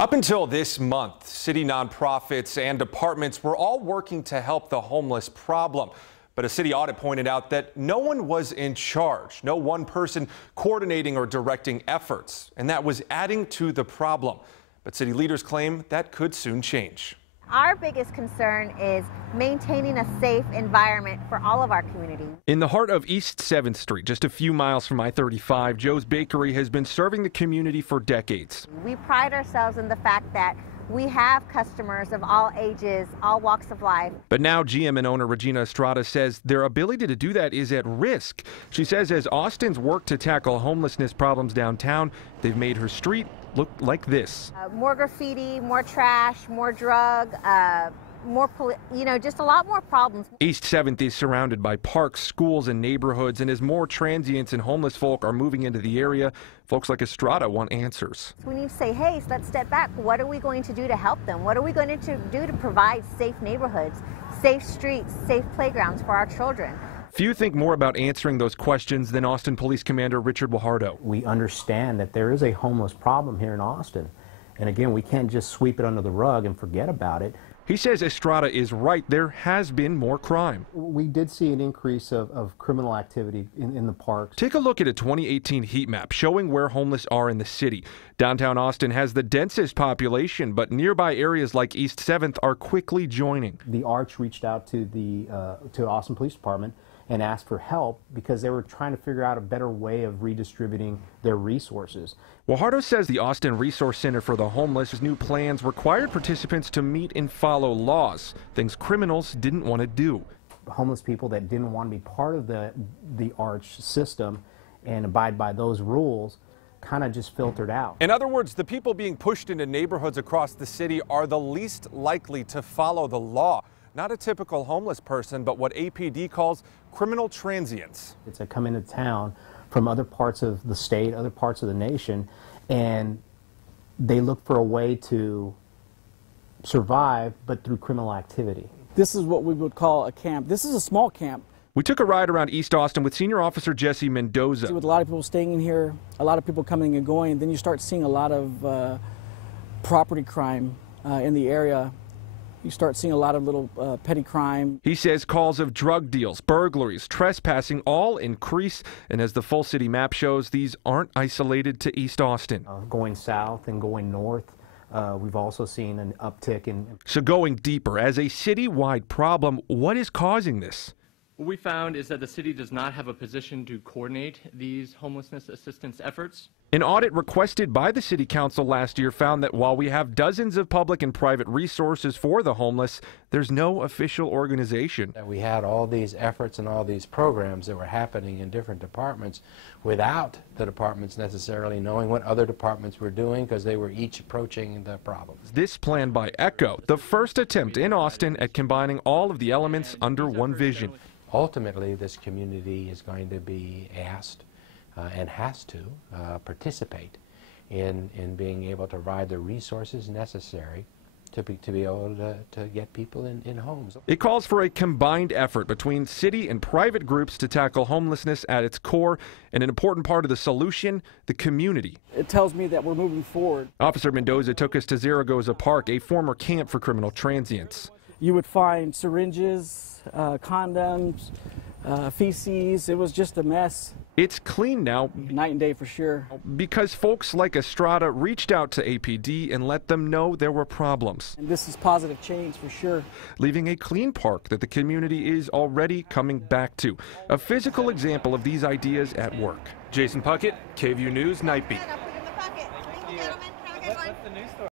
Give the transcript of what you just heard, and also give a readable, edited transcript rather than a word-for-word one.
Up until this month, city nonprofits and departments were all working to help the homeless problem. But a city audit pointed out that no one was in charge, no one person coordinating or directing efforts, and that was adding to the problem. But city leaders claim that could soon change. Our biggest concern is maintaining a safe environment for all of our community. In the heart of East 7th Street, just a few miles from I-35, Joe's Bakery has been serving the community for decades. We pride ourselves in the fact that we have customers of all ages, all walks of life. But now GM and owner Regina Estrada says their ability to do that is at risk. She says as Austin's work to tackle homelessness problems downtown, they've made her street look like this. More graffiti, more trash, more drug, just a lot more problems. East 7th is surrounded by parks, schools, and neighborhoods, and as more transients and homeless folk are moving into the area, folks like Estrada want answers. We need to say, hey, let's step back. What are we going to do to help them? What are we going to do to provide safe neighborhoods, safe streets, safe playgrounds for our children? Few think more about answering those questions than Austin Police Commander Richard Guajardo. We understand that there is a homeless problem here in Austin. And again, we can't just sweep it under the rug and forget about it. He says Estrada is right. There has been more crime. We did see an increase of criminal activity in the parks. Take a look at a 2018 heat map showing where homeless are in the city. Downtown Austin has the densest population, but nearby areas like East 7th are quickly joining. The Arch reached out to the Austin Police Department and asked for help because they were trying to figure out a better way of redistributing their resources. Guajardo says the Austin Resource Center for the Homeless' new plans required participants to meet and follow laws, things criminals didn't want to do. Homeless people that didn't want to be part of the Arch system and abide by those rules kind of just filtered out. In other words, the people being pushed into neighborhoods across the city are the least likely to follow the law. Not a typical homeless person, but what APD calls criminal transients. It's a come into town from other parts of the state, other parts of the nation, and they look for a way to survive, but through criminal activity. This is what we would call a camp. This is a small camp. We took a ride around East Austin with Senior Officer Jesse Mendoza. With a lot of people staying in here, a lot of people coming and going, then you start seeing a lot of property crime in the area. You start seeing a lot of little petty crime. He says calls of drug deals, burglaries, trespassing all increase. And as the full city map shows, these aren't isolated to East Austin. Going south and going north, we've also seen an uptick in. So going deeper, as a citywide problem, what is causing this? What we found is that the city does not have a position to coordinate these homelessness assistance efforts. An audit requested by the City Council last year found that while we have dozens of public and private resources for the homeless, there's no official organization. We had all these efforts and all these programs that were happening in different departments without the departments necessarily knowing what other departments were doing because they were each approaching the problem. This plan by ECHO, the first attempt in Austin at combining all of the elements under one vision. Ultimately, this community is going to be asked and has to participate in being able to provide the resources necessary to be able to get people in homes. It calls for a combined effort between city and private groups to tackle homelessness at its core, and an important part of the solution, the community. It tells me that we're moving forward. Officer Mendoza took us to Zaragoza Park, a former camp for criminal transients. You would find syringes, condoms, feces. It was just a mess. It's clean now. Night and day for sure. Because folks like Estrada reached out to APD and let them know there were problems. And this is positive change for sure. Leaving a clean park that the community is already coming back to. A physical example of these ideas at work. Jason Puckett, KVUE News, Night Beat. What's the news story?